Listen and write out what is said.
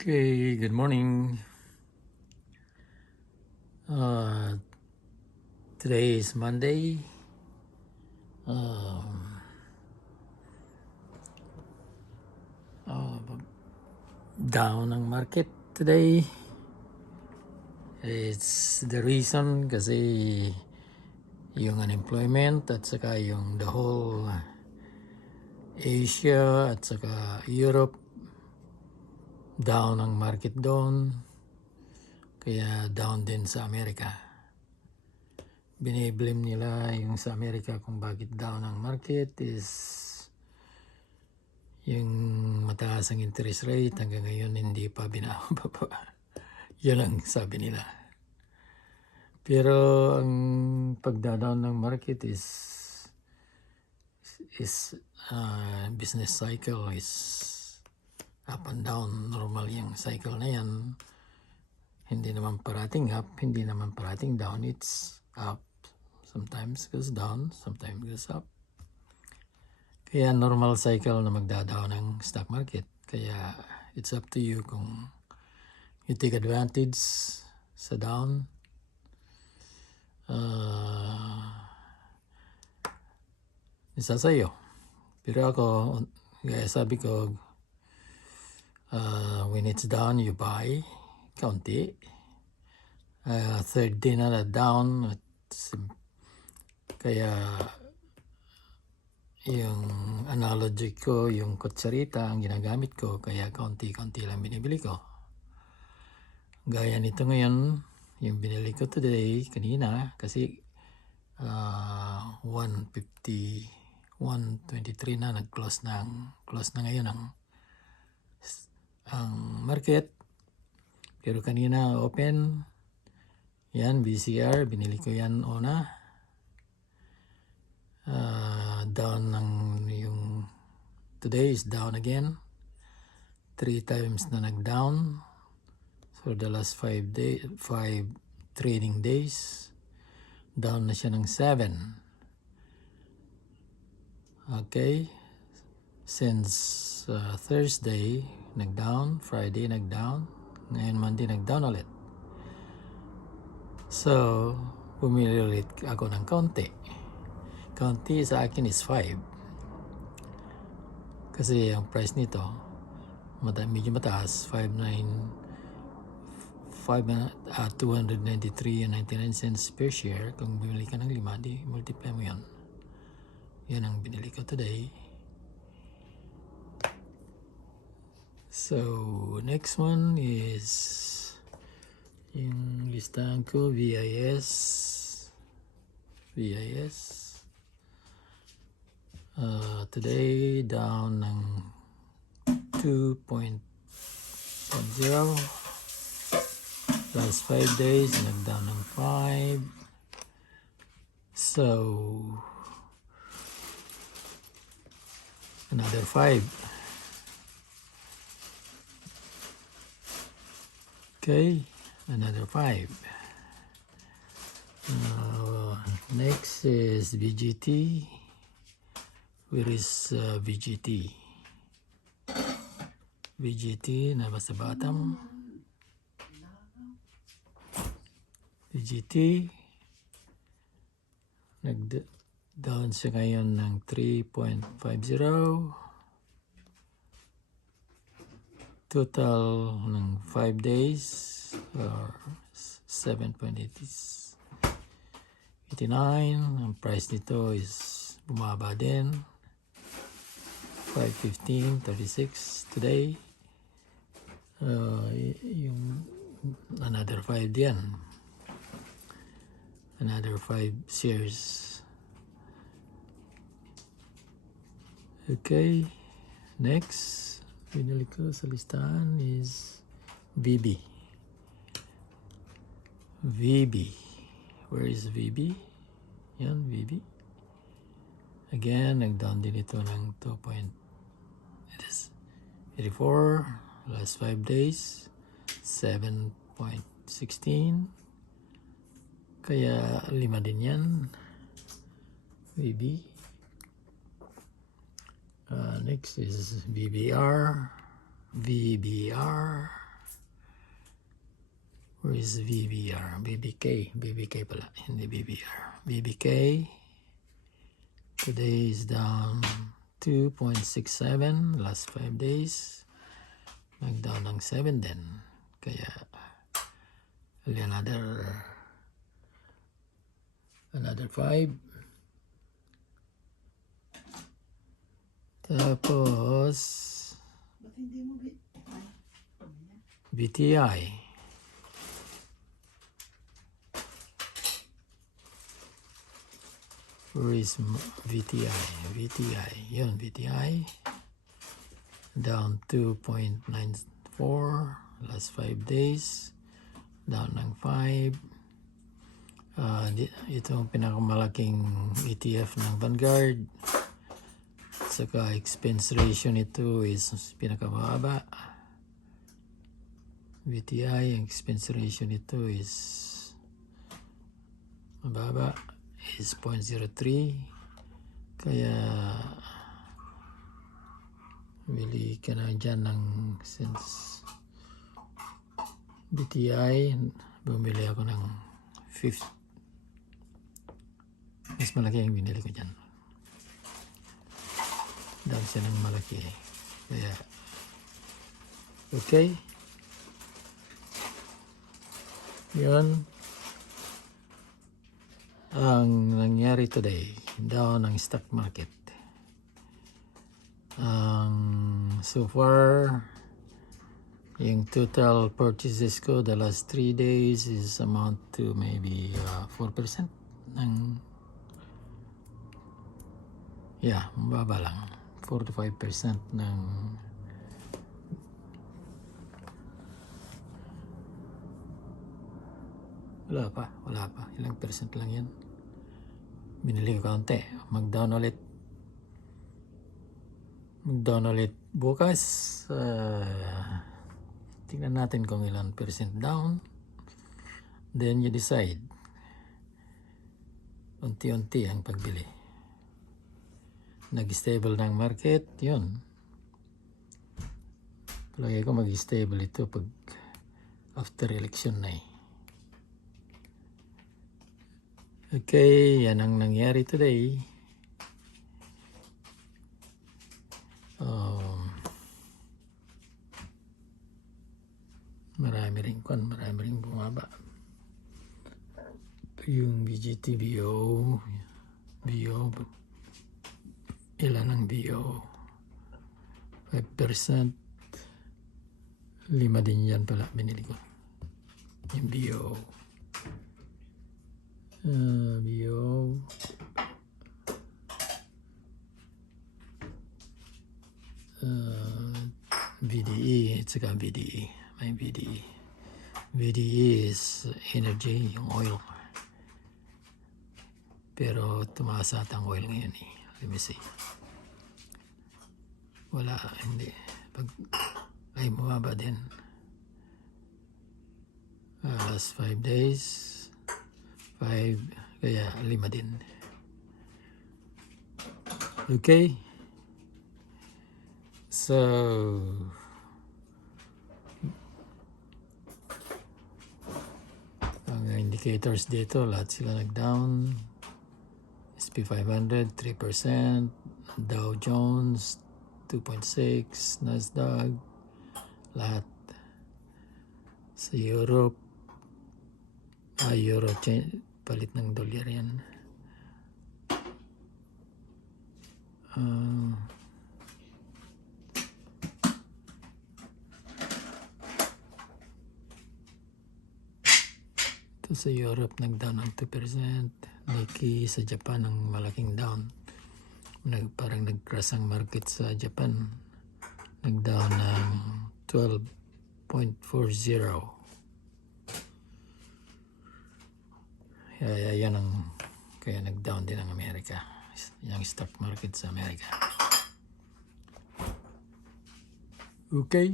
Okay, good morning. Uh, Today is Monday. Down ang market today. It's the reason kasi yung unemployment at saka yung the whole Asia at saka Europe down ang market doon. Kaya down din sa Amerika. Biniblame nila yung sa Amerika kung bakit down ang market is yung mataas ang interest rate hanggang ngayon hindi pa binababa. Yun ang sabi nila. Pero ang pagda-down ng market is business cycle is up and down. Normal yung cycle na yan. Hindi naman parating up, hindi naman parating down. It's up. Sometimes goes down, sometimes goes up. Kaya normal cycle na magda-down ng stock market. Kaya it's up to you kung you take advantage sa down. Isa sa'yo. Pero ako, kaya sabi ko, when it's down, you buy kaunti. Third day na down. Kaya yung analogy ko, yung kutsarita ang ginagamit ko, kaya kaunti-kaunti lang binibili ko. Gaya nito ngayon, yung binili ko today, kanina, kasi 123 na nag-close na ngayon ang market. Pero kanina open, yan, BCR, binili ko yan una. Down ng yung today is down again. 3 times na nag-down for the last 5 trading days. Down na siya ng 7. Okay. Since Thursday, nag-down. Friday, nag-down. Ngayon, Monday, nag-down ulit. So, pumili ulit ako ng kaunti. Kaunti sa akin is 5. Kasi ang price nito, medyo mataas. 293.99 per share. Kung bumili ka ng 5, di multiply mo yan. Yan ang binili ko today. So, next one is yung listahan ko, VIS. Today, down ng 2.10. Last 5 days, nag-down ng 5. So, another 5. Okay, another 5. Next is VGT. Where is VGT? VGT na sa bottom. VGT nag-down siya ngayon ng 3.50. Total ng 5 days or 7.89. Ang price nito is bumaba din. 5.15.36 today. Yung another 5 diyan. Another 5 shares. Okay. Next, pinili ko sa listahan is VB. Where is VB? Yan, VB. Again, nag-down din ito ng 2.84. Last 5 days, 7.16. Kaya 5 din yan. VB. Next is VBR. Where is VBR? BBK pala, hindi BBR. BBK today is down 2.67 last 5 days. Nag-down ng 7 din. Kaya another 5. Tapos Ba't hindi mo BTI. Where is VTI? VTI. Yun, VTI. Down 2.94 last 5 days. Down ng 5. Ito ang pinakamalaking ETF ng Vanguard. Saka expense ratio nito is pinakamababa. VTI, ang expense ratio nito is mababa, is 0.03. Kaya bili ka na dyan ng since BTI, bumili ako ng 5. Mas malaki ang binili ko dyan. Dami siya ng malaki. Kaya okay. Yun ang nangyari today. Down ang stock market. So far, yung total purchases ko the last 3 days is amount to maybe 4% ng mababa lang. 4 to 5% ng wala pa. Ilang percent lang yan. Binili ko kaunti. Mag-down ulit bukas. Tingnan natin kung ilan percent down. Then you decide. Unti-unti ang pagbili. Nag-stable ng market. Yun. Palagi ko mag-stable ito pag after election na eh. Okay, yan ang nangyari today. Marami ring bumaba. Yung BGT, BO, ilan ang BO? 5%. 5 din yan pala binili ko. Yung BO. VDE, it's a VDE. May VDE. VDE is energy, yung oil. Pero tumaas ata ang oil ngayon eh. Let me see. Wala, hindi. Ay, bumaba din. Last 5 days. 5, kaya 5 din. Okay. So, ang indicators dito, lahat sila nag-down. SP 500, 3%. Dow Jones, 2.6. Nasdaq, lahat. Sa Europe, Euro palit ng dolyar yan. Ito sa Europe nag-down ng 2%. Nikkei sa Japan ang malaking down. Parang nag-crash ang market sa Japan. Nag-down ng 12.40. Yan ang kaya nag-down din ang Amerika, yung stock market sa Amerika. Okay.